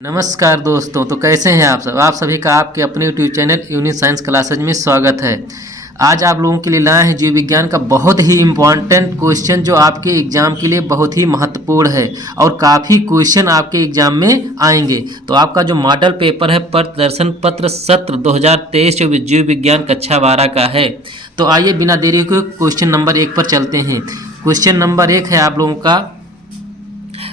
नमस्कार दोस्तों, तो कैसे हैं आप सब। आप सभी का आपके अपने YouTube channel unique science classes में स्वागत है। आज आप लोगों के लिए लाए हैं जीव विज्ञान का बहुत ही इम्पॉर्टेंट क्वेश्चन जो आपके एग्जाम के लिए बहुत ही महत्वपूर्ण है और काफ़ी क्वेश्चन आपके एग्जाम में आएंगे। तो आपका जो मॉडल पेपर है प्रदर्शन पत्र सत्र 2023 जो जीव विज्ञान कक्षा 12 का है। तो आइए बिना देरी के क्वेश्चन नंबर 1 पर चलते हैं। क्वेश्चन नंबर 1 है आप लोगों का,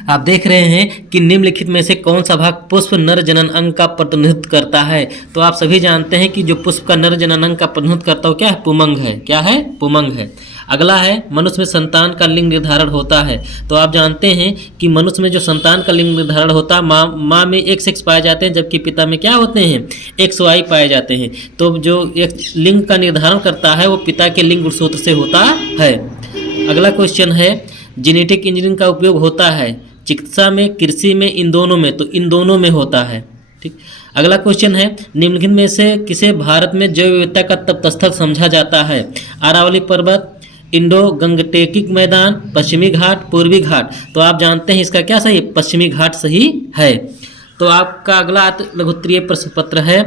आप देख रहे हैं कि निम्नलिखित में से कौन सा भाग पुष्प नर जनन अंग का प्रतिनिधित्व करता है। तो आप सभी जानते हैं कि जो पुष्प का नर जनन अंग का प्रतिनिधित्व करता है क्या है, पुमंग है। क्या है, पुमंग है। अगला है मनुष्य में संतान का लिंग निर्धारण होता है। तो आप जानते हैं कि मनुष्य में जो संतान का लिंग निर्धारण होता है, माँ में XX पाए जाते हैं जबकि पिता में क्या होते हैं, XY पाए जाते हैं। तो जो एक लिंग का निर्धारण करता है वो पिता के लिंग गुणसूत्र से होता है। अगला क्वेश्चन है जेनेटिक इंजीनियरिंग का उपयोग होता है चिकित्सा में, कृषि में, इन दोनों में। तो इन दोनों में होता है। ठीक। अगला क्वेश्चन है निम्नलिखित में से किसे भारत में जैव विविधता का तपस्थल समझा जाता है। अरावली पर्वत, इंडो गंगटेकिक मैदान, पश्चिमी घाट, पूर्वी घाट। तो आप जानते हैं इसका क्या सही है, पश्चिमी घाट सही है। तो आपका अगला अत लघुत्तरीय प्रश्न पत्र है।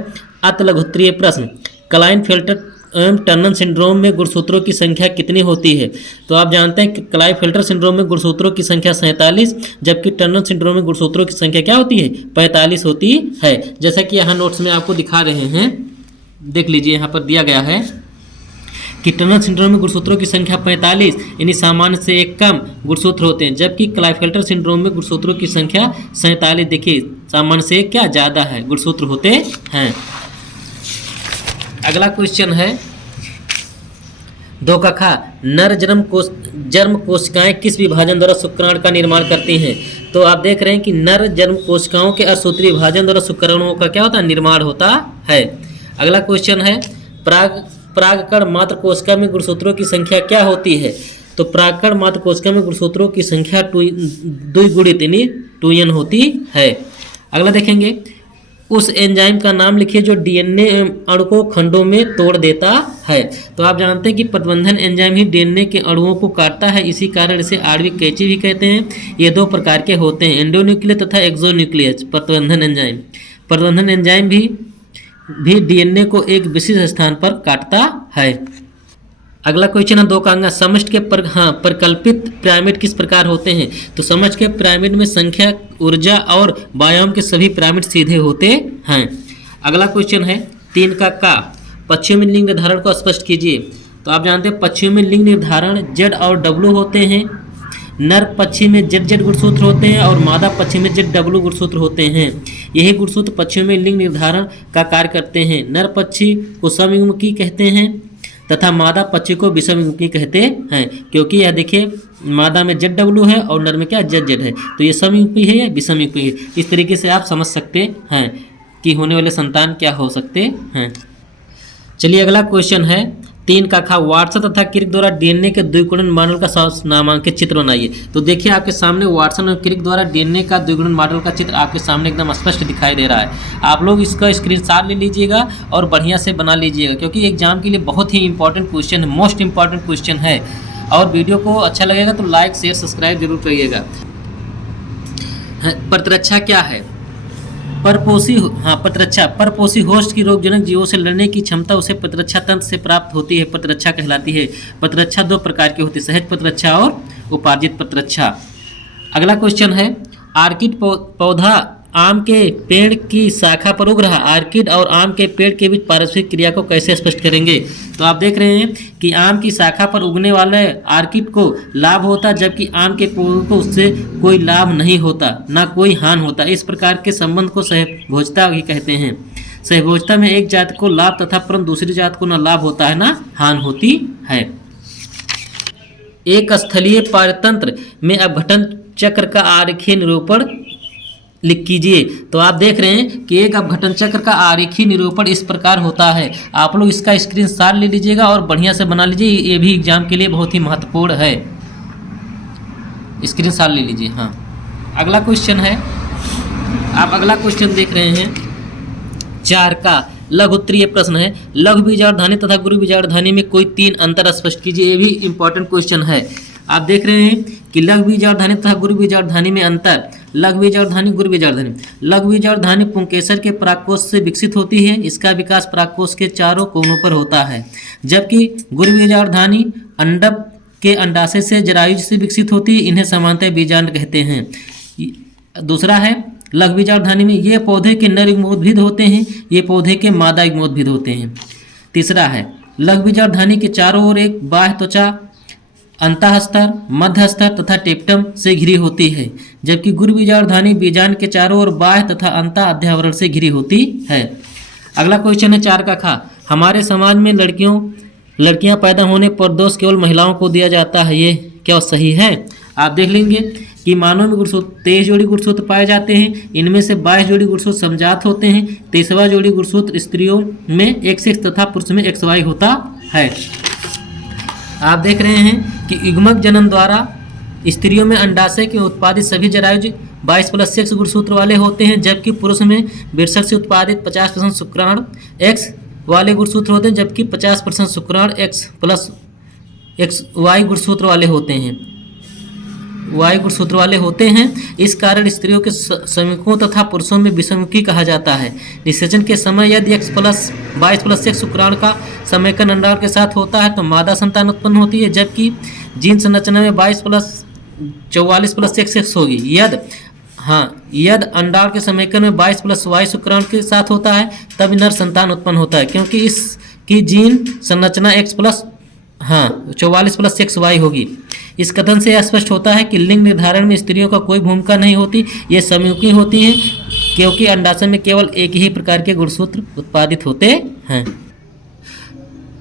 अत लघुत्तरीय प्रश्न, क्लाइनफेल्टर एवं टर्नर सिंड्रोम में गुणसूत्रों की संख्या कितनी होती है। तो आप जानते हैं कि क्लाइनफेल्टर सिंड्रोम में गुणसूत्रों की संख्या 47 जबकि टर्नर सिंड्रोम में गुणसूत्रों की संख्या क्या होती है, 45 होती है। जैसा कि यहाँ नोट्स में आपको दिखा रहे हैं, देख लीजिए यहाँ पर दिया गया है कि टर्नर सिंड्रोम में गुणसूत्रों की संख्या 45 यानी सामान्य से एक कम गुणसूत्र होते हैं, जबकि क्लाइनफेल्टर सिंड्रोम में गुणसूत्रों की संख्या 47, देखिए सामान्य से क्या ज़्यादा है गुणसूत्र होते हैं। अगला क्वेश्चन है 2 का खा, नर जन्म कोशिकाएं किस विभाजन द्वारा शुक्राणु का निर्माण करती हैं। तो आप देख रहे हैं कि नर जन्म कोशिकाओं के असूत्री विभाजन द्वारा शुक्राणुओं का क्या होता है, निर्माण होता है। अगला क्वेश्चन है परागकण मात्र कोशिका में गुणसूत्रों की संख्या क्या होती है। तो परागकण मात्र कोशिका में गुणसूत्रों की संख्या द्विगुणित यानी 2n होती है। अगला देखेंगे उस एंजाइम का नाम लिखिए जो डीएनए अणु को खंडों में तोड़ देता है। तो आप जानते हैं कि प्रतिबंधन एंजाइम ही डीएनए के अणुओं को काटता है, इसी कारण इसे आणविक कैंची भी कहते हैं। ये 2 प्रकार के होते हैं, एंडोन्यूक्लियस तथा एक्सोन्यूक्लियस प्रतिबंधन एंजाइम। प्रतिबंधन एंजाइम भी डीएनए को एक विशिष्ट स्थान पर काटता है। अगला क्वेश्चन है 2 का अंग, समष्टि के परिकल्पित पिरामिड किस प्रकार होते हैं। तो समष्टि के पिरामिड में संख्या, ऊर्जा और व्यायाम के सभी पिरामिड सीधे होते हैं। अगला क्वेश्चन है 3 का पश्चिमी लिंग निर्धारण को स्पष्ट कीजिए। तो आप जानते हैं पश्चिमी लिंग निर्धारण Z और W होते हैं। नर पक्षी में ZZ गुणसूत्र होते हैं और मादा पक्षी में ZW गुणसूत्र होते हैं। यही गुणसूत्र पश्चिमी लिंग निर्धारण का कार्य करते हैं। नर पक्षी को समयुग्मकी कहते हैं तथा मादा पक्षी को विषमयुग्मकी कहते हैं, क्योंकि यह देखिए मादा में ZW है और नर में क्या ZZ है। तो ये समयुग्मी है या विषमयुग्मी है। इस तरीके से आप समझ सकते हैं कि होने वाले संतान क्या हो सकते हैं। चलिए अगला क्वेश्चन है 3 का खा, वाटसन तथा क्रिक द्वारा डीएनए के द्विगुणन मॉडल का नामांकित चित्र बनाइए। तो देखिए आपके सामने वाटसन और क्रिक द्वारा डीएनए का द्विगुणन मॉडल का चित्र आपके सामने एकदम स्पष्ट दिखाई दे रहा है। आप लोग इसका स्क्रीनशॉट ले लीजिएगा और बढ़िया से बना लीजिएगा, क्योंकि एग्जाम के लिए बहुत ही इंपॉर्टेंट क्वेश्चन है, मोस्ट इंपॉर्टेंट क्वेश्चन है। और वीडियो को अच्छा लगेगा तो लाइक शेयर सब्सक्राइब जरूर करिएगा। प्रतिरक्षा क्या है, परपोषी होस्ट की रोगजनक जीवों से लड़ने की क्षमता उसे प्रतिरक्षा तंत्र से प्राप्त होती है, प्रतिरक्षा कहलाती है। प्रतिरक्षा 2 प्रकार की होती है, सहज प्रतिरक्षा और उपार्जित प्रतिरक्षा। अगला क्वेश्चन है आर्किड पौधा आम के पेड़ की शाखा पर उग रहा, आर्किड और आम के पेड़ के बीच पारस्परिक क्रिया को कैसे स्पष्ट करेंगे। तो आप देख रहे हैं कि आम की शाखा पर उगने वाले आर्किड को लाभ होता जबकि आम के पेड़ को उससे कोई लाभ नहीं होता, ना कोई हानि होता। इस प्रकार के संबंध को सहभोजता ही कहते हैं। सहभोजता में एक जात को लाभ तथा परंतु दूसरी जात को न लाभ होता है ना हानि होती है। एक स्थलीय पारतंत्र में अपघटन चक्र का आरेखीय निरूपण लिख कीजिए। तो आप देख रहे हैं कि एक अपघटन चक्र का आरेखीय निरूपण इस प्रकार होता है। आप लोग इसका स्क्रीनशॉट ले लीजिएगा और बढ़िया से बना लीजिए, ये भी एग्जाम के लिए बहुत ही महत्वपूर्ण है। स्क्रीनशॉट ले लीजिए। हाँ, अगला क्वेश्चन है, आप अगला क्वेश्चन देख रहे हैं 4 का लघु उत्तरीय प्रश्न है, लघु बीजार्धानी तथा गुरु बीजार्धानी में कोई 3 अंतर स्पष्ट कीजिए। ये भी इंपॉर्टेंट क्वेश्चन है। आप देख रहे हैं कि लघु बीजार्धानी तथा गुरु बीजार्धानी में अंतर, लघु बीजाणु धानी, गुरु बीजाणु धानी। लघु बीजाणु धानी पुंकेसर के परागकोश से विकसित होती है। इसका विकास परागकोश के चारों कोनों पर होता है, जबकि गुरु बीजाणु धानी अंडक के अंडाशय से जरायुज से विकसित होती है। इन्हें सामान्यतः बीजांड कहते हैं। दूसरा है लघु बीजाणु धानी में ये पौधे के नर युग्मोद्भिद होते हैं, ये पौधे के मादा युग्मोद्भिद होते हैं। तीसरा है लघु बीजाणु धानी के चारों ओर एक बाह्य त्वचा अंतःस्तर, मध्यस्तर तथा टेप्टम से घिरी होती है, जबकि गुरु बीजाणु धानी बीजांड के चारों ओर बाह्य तथा अंतः अध्यावरण से घिरी होती है। अगला क्वेश्चन है 4 का खा। हमारे समाज में लड़कियां पैदा होने पर दोष केवल महिलाओं को दिया जाता है, ये क्या सही है? आप देख लेंगे कि मानव में गुणसूत्र 23 जोड़ी गुणसूत्र पाए जाते हैं। इनमें से 22 जोड़ी गुणसूत्र समजात होते हैं। 23वां जोड़ी गुणसूत्र स्त्रियों में XX तथा पुरुष में XY होता है। आप देख रहे हैं कि युग्मक जनन द्वारा स्त्रियों में अंडाशय के उत्पादित सभी जरायुज 22+6 गुणसूत्र वाले होते हैं, जबकि पुरुष में वृषण से उत्पादित 50% शुक्राणु X वाले गुणसूत्र होते हैं, जबकि 50% शुक्राणु XY गुणसूत्र वाले होते हैं, Y गुणसूत्र वाले होते हैं। इस कारण स्त्रियों के समूहों तथा पुरुषों में विषममुखी कहा जाता है। निषेचन के समय यदि X+22+6 शुक्राणु का समेकन अंडाणु के साथ होता है तो मादा संतान उत्पन्न होती है, जबकि जीन संरचना में 22+44+X होगी। यदि अंडाणु के समेकन में 22+Y शुक्राणु के साथ होता है तब नर संतान उत्पन्न होता है, क्योंकि इसकी जीन संरचना 44+XY होगी। इस कथन से यह स्पष्ट होता है कि लिंग निर्धारण में स्त्रियों का कोई भूमिका नहीं होती, ये सममुखी होती हैं, क्योंकि अंडाशय में केवल एक ही प्रकार के गुणसूत्र उत्पादित होते हैं।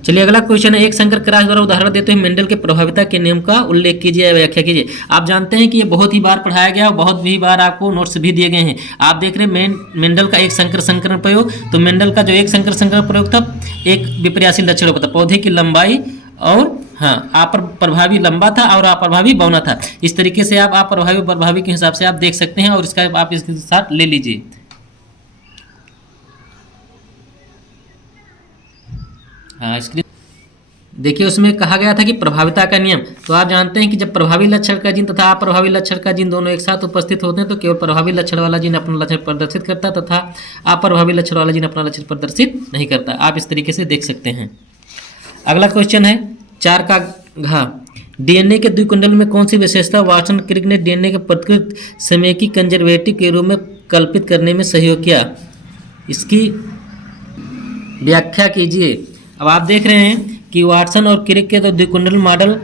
चलिए अगला क्वेश्चन है, एक संकर क्रॉस द्वारा उदाहरण देते हुए मेंडल के प्रभाविता के नियम का उल्लेख कीजिए या व्याख्या कीजिए। आप जानते हैं कि ये बहुत ही बार पढ़ाया गया और बहुत ही बार आपको नोट्स भी दिए गए हैं। आप देख रहे हैं मेंडल का एक संकरण प्रयोग। तो मेंडल का जो एक संकरण प्रयोग था, एक विपर्यासी लक्षण होता, पौधे की लंबाई और अप्रभावी लंबा था और अप्रभावी बौना था। इस तरीके से आप अप्रभावी प्रभावी के हिसाब से आप देख सकते हैं और इसका आप इसके साथ ले लीजिए। स्क्रीन देखिए, उसमें कहा गया था कि प्रभाविता का नियम। तो आप जानते हैं कि जब प्रभावी लक्षण का जीन तथा अप्रभावी लक्षण का जीन दोनों एक साथ उपस्थित होते हैं तो केवल प्रभावी लक्षण वाला जीन अपना लक्षण प्रदर्शित करता तथा अप्रभावी लक्षण वाला जीन अपना लक्षण प्रदर्शित नहीं करता। आप इस तरीके से देख सकते हैं। अगला क्वेश्चन है 4 का घ। डीएनए के द्विकुंडल में कौन सी विशेषता वाटसन क्रिक ने डीएनए के प्रतिकृत समेकी कंजर्वेटिव के रूप में कल्पित करने में सहयोग किया? इसकी व्याख्या कीजिए। अब आप देख रहे हैं कि वाटसन और क्रिक के तो द्विकुंडल मॉडल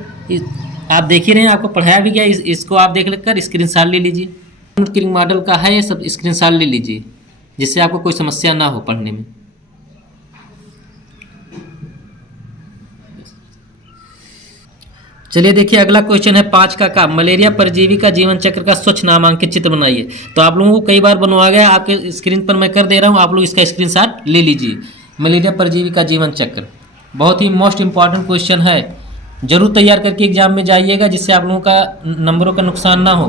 आप देख ही रहे हैं, आपको पढ़ाया भी गया। इसको आप देख कर स्क्रीनशॉट ले लीजिए। क्रिक मॉडल का है, ये सब स्क्रीनशॉट ले लीजिए जिससे आपको कोई समस्या ना हो पढ़ने में। चलिए देखिए अगला क्वेश्चन है 5 का मलेरिया परजीवी का जीवन चक्र का स्वच्छ नामांकित चित्र बनाइए। तो आप लोगों को कई बार बनवा गया, आपके स्क्रीन पर मैं कर दे रहा हूँ, आप लोग इसका स्क्रीनशॉट ले लीजिए। मलेरिया परजीवी का जीवन चक्र बहुत ही मोस्ट इम्पॉर्टेंट क्वेश्चन है, जरूर तैयार करके एग्जाम में जाइएगा जिससे आप लोगों का नंबरों का नुकसान ना हो।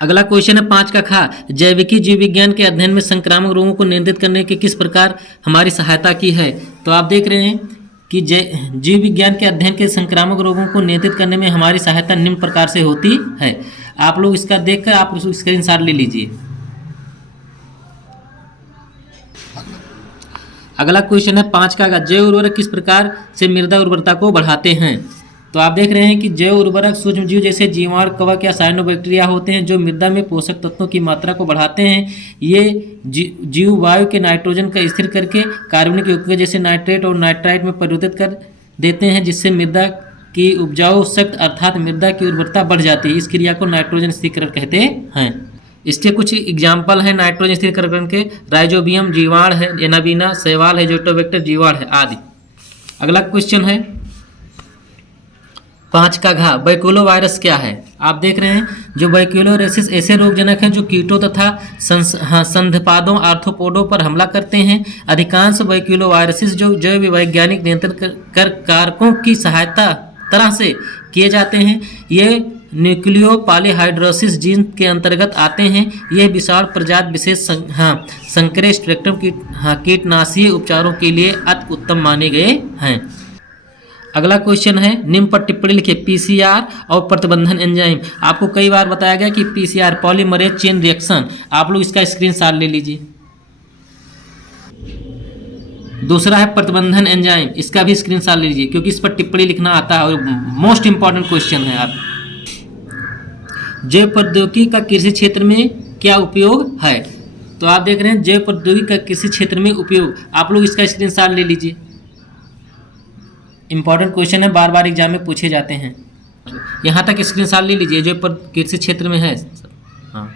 अगला क्वेश्चन है 5 का खा। जैविकी जीव विज्ञान के अध्ययन में संक्रामक रोगों को नियंत्रित करने के किस प्रकार हमारी सहायता की है? तो आप देख रहे हैं कि जीव विज्ञान के अध्ययन के संक्रामक रोगों को नियंत्रित करने में हमारी सहायता निम्न प्रकार से होती है। आप लोग इसका देखकर आप स्क्रीनशॉट ले लीजिए। अगला क्वेश्चन है 5 का जैव उर्वरक किस प्रकार से मृदा उर्वरता को बढ़ाते हैं? तो आप देख रहे हैं कि जैव उर्वरक सूक्ष्मजीव जैसे जीवाणु, कवक या साइनोबैक्टीरिया होते हैं जो मृदा में पोषक तत्वों की मात्रा को बढ़ाते हैं। ये जीव वायु के नाइट्रोजन का स्थिर करके कार्बनिक यौगिक जैसे नाइट्रेट और नाइट्राइट में परिवर्तित कर देते हैं, जिससे मृदा की उपजाऊ शक्ति अर्थात मृदा की उर्वरता बढ़ जाती है। इस क्रिया को नाइट्रोजन स्थिरीकरण कहते हैं। इसके कुछ एग्जाम्पल हैं नाइट्रोजन स्थिरीकरण के। राइजोबियम जीवाणु है, एनाबीना शैवाल है, जोटोबैक्टर जीवाणु है आदि। अगला क्वेश्चन है 5 का घ। बैकुलो वायरस क्या है? आप देख रहे हैं जो बैकुलोरेसिस ऐसे रोगजनक हैं जो कीटों तथा संधिपादों आर्थ्रोपोडों पर हमला करते हैं। अधिकांश बैकुलो वायरसेस जो जैव वैज्ञानिक नियंत्रण कर कारकों की सहायता तरह से किए जाते हैं, ये न्यूक्लियो पॉलीहाइड्रोसिस जीन के अंतर्गत आते हैं। ये विशाल प्रजात विशेष संकरे स्पेक्ट्रम कीटनाशीय उपचारों के लिए अति उत्तम माने गए हैं। अगला क्वेश्चन है निम्न पर टिप्पणी लिखे पीसीआर और प्रतिबंधन एंजाइम। आपको कई बार बताया गया कि पीसीआर पॉलीमरेज चेन रिएक्शन, आप लोग इसका स्क्रीनशॉट ले लीजिए। दूसरा है प्रतिबंधन एंजाइम, इसका भी स्क्रीनशॉट ले लीजिए क्योंकि इस पर टिप्पणी लिखना आता है और मोस्ट इंपॉर्टेंट क्वेश्चन है। आप जैव प्रौद्योगिकी का कृषि क्षेत्र में क्या उपयोग है, तो आप देख रहे हैं जैव प्रौद्योगिकी का कृषि क्षेत्र में उपयोग, आप लोग इसका स्क्रीनशॉट ले लीजिए। इंपॉर्टेंट क्वेश्चन है, बार बार एग्जाम में पूछे जाते हैं। यहाँ तक स्क्रीनशॉट ले लीजिए जो कृषि क्षेत्र में है। हाँ,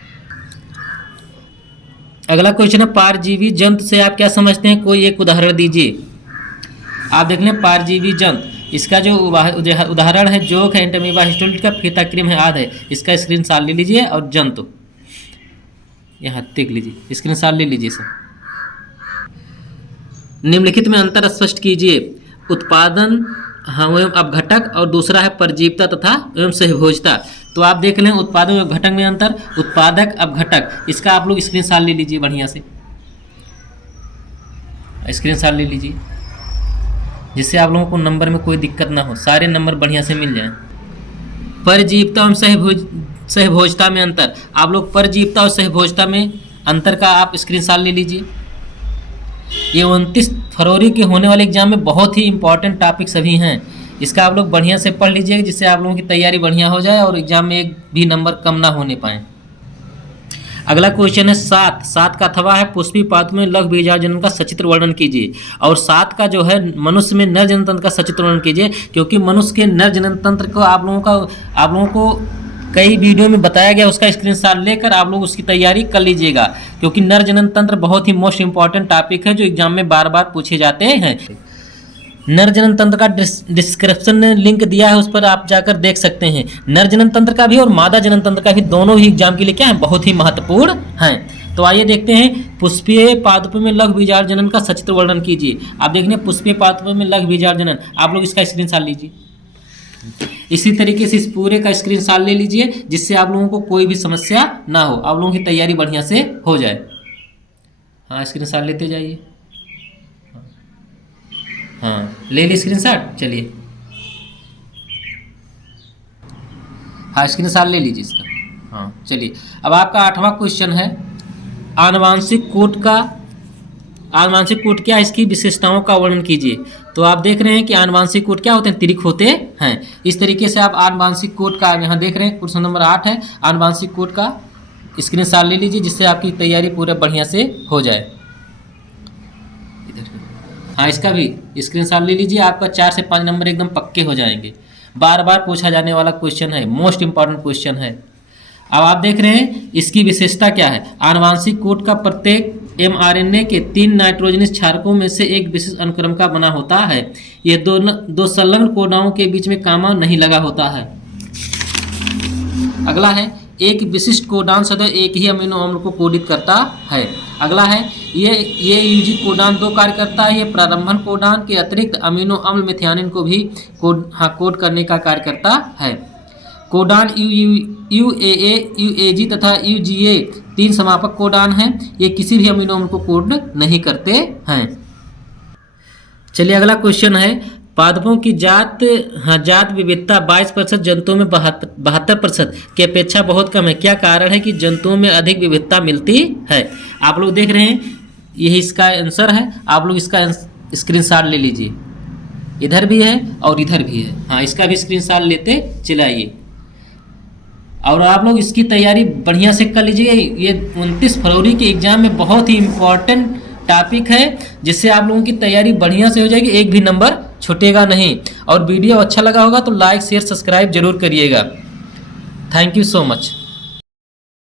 अगला क्वेश्चन है पारजीवी जंतु से आप क्या समझते हैं, कोई एक उदाहरण दीजिए। आप देख लें पारजीवी जंतु, इसका जो उदाहरण है जोक है, एंटमीबा, हिस्टोलिट का फीता क्रीम है, आदि है। इसका स्क्रीनशॉट ले लीजिए और जंतु यहाँ देख लीजिए, स्क्रीनशॉट ले लीजिए सब। निम्नलिखित में अंतर स्पष्ट कीजिए। उत्पादन एवं अपघटक और दूसरा है परजीवता तथा एवं सहभोजता। तो आप देख लें उत्पादन एवं अपघटक में अंतर, उत्पादक अपघटक, इसका आप लोग स्क्रीनशॉट ले लीजिए, बढ़िया से स्क्रीनशॉट ले लीजिए जिससे आप लोगों को नंबर में कोई दिक्कत ना हो, सारे नंबर बढ़िया से मिल जाएं। परजीवता एवं सहभोजता में अंतर, आप लोग परजीवता और सहभोजता में अंतर का आप स्क्रीनशॉट ले लीजिए। ये 29 फरवरी के होने वाले एग्जाम में बहुत ही इंपॉर्टेंट टॉपिक सभी हैं, इसका आप लोग बढ़िया से पढ़ लीजिएगा जिससे आप लोगों की तैयारी बढ़िया हो जाए और एग्जाम में एक भी नंबर कम ना होने पाए। अगला क्वेश्चन है सात का अथवा है पुष्पी पात्र में लघु बीजाणु जनन का सचित्र वर्णन कीजिए। और 7 का जो है मनुष्य में नर जनन तंत्र का सचित्र वर्णन कीजिए, क्योंकि मनुष्य के नर जनन तंत्र को आप लोगों को कई वीडियो में बताया गया, उसका स्क्रीनशॉट लेकर आप लोग उसकी तैयारी कर लीजिएगा, क्योंकि नर जनन तंत्र बहुत ही मोस्ट इंपॉर्टेंट टॉपिक है जो एग्जाम में बार बार पूछे जाते हैं। नर जनन तंत्र का डिस्क्रिप्शन में लिंक दिया है, उस पर आप जाकर देख सकते हैं। नर जनन तंत्र का भी और मादा जनन तंत्र का भी दोनों ही एग्जाम के लिए क्या है, बहुत ही महत्वपूर्ण हैं। तो आइए देखते हैं पुष्पीय पादपों में लघु बीजाणु जनन का सचित्र वर्णन कीजिए। आप देखने पुष्पीय पादपों में लघु बीजाणु जनन, आप लोग इसका स्क्रीनशॉट लीजिए। इसी तरीके से इस पूरे का स्क्रीनशॉट ले लीजिए जिससे आप लोगों को कोई भी समस्या ना हो, आप लोगों की तैयारी बढ़िया से हो जाए। हाँ, स्क्रीनशॉट लेते जाइए। हाँ, ले ली स्क्रीनशॉट, चलिए। हाँ, स्क्रीनशॉट ले लीजिए इसका। हाँ, चलिए। अब आपका 8वां क्वेश्चन है आनुवांशिक कोट क्या है, इसकी विशेषताओं का वर्णन कीजिए। तो आप देख रहे हैं कि आनुवांशिक कोट क्या होते हैं, तिरिक होते हैं। इस तरीके से आप आनुवांशिक कोट का यहाँ देख रहे हैं, क्वेश्चन नंबर 8 है आनुवांशिक कोट का स्क्रीनशॉट ले लीजिए जिससे आपकी तैयारी पूरा बढ़िया से हो जाए। हाँ, इसका भी स्क्रीनशॉट ले लीजिए, आपका 4 से 5 नंबर एकदम पक्के हो जाएंगे। बार बार पूछा जाने वाला क्वेश्चन है, मोस्ट इंपॉर्टेंट क्वेश्चन है। अब आप देख रहे हैं इसकी विशेषता क्या है। आनुवांशिक कोड का प्रत्येक mRNA के 3 नाइट्रोजनस क्षारकों में से एक विशेष अनुक्रम का बना होता है। यह दो संलग्न कोडाओं के बीच में कामा नहीं लगा होता है। अगला है एक विशिष्ट कोडान सदैव एक ही अमीनो अम्ल को कोडित करता है। अगला है ये यूजी कोडान 2 कार्य करता है। ये प्रारंभन कोडान के अतिरिक्त अमीनो अम्ल मेथियानिन को भी कोड करने का कार्य करता है। कोडान UAA, UAG तथा UGA 3 समापक कोडान हैं। ये किसी भी अमीनो अम्ल को कोड नहीं करते हैं। चलिए अगला क्वेश्चन है पादपों की जात विविधता 22%, जंतुओं में 72% की अपेक्षा बहुत कम है। क्या कारण है कि जंतुओं में अधिक विविधता मिलती है। आप लोग देख रहे हैं यही इसका आंसर है। आप लोग इसका स्क्रीनशॉट ले लीजिए, इधर भी है और इधर भी है। हाँ, इसका भी स्क्रीनशॉट लेते चलाइए और आप लोग इसकी तैयारी बढ़िया से कर लीजिए। ये 29 फरवरी के एग्जाम में बहुत ही इम्पोर्टेंट टॉपिक है जिससे आप लोगों की तैयारी बढ़िया से हो जाएगी, एक भी नंबर छूटेगा नहीं। और वीडियो अच्छा लगा होगा तो लाइक शेयर सब्सक्राइब जरूर करिएगा। Thank you so much.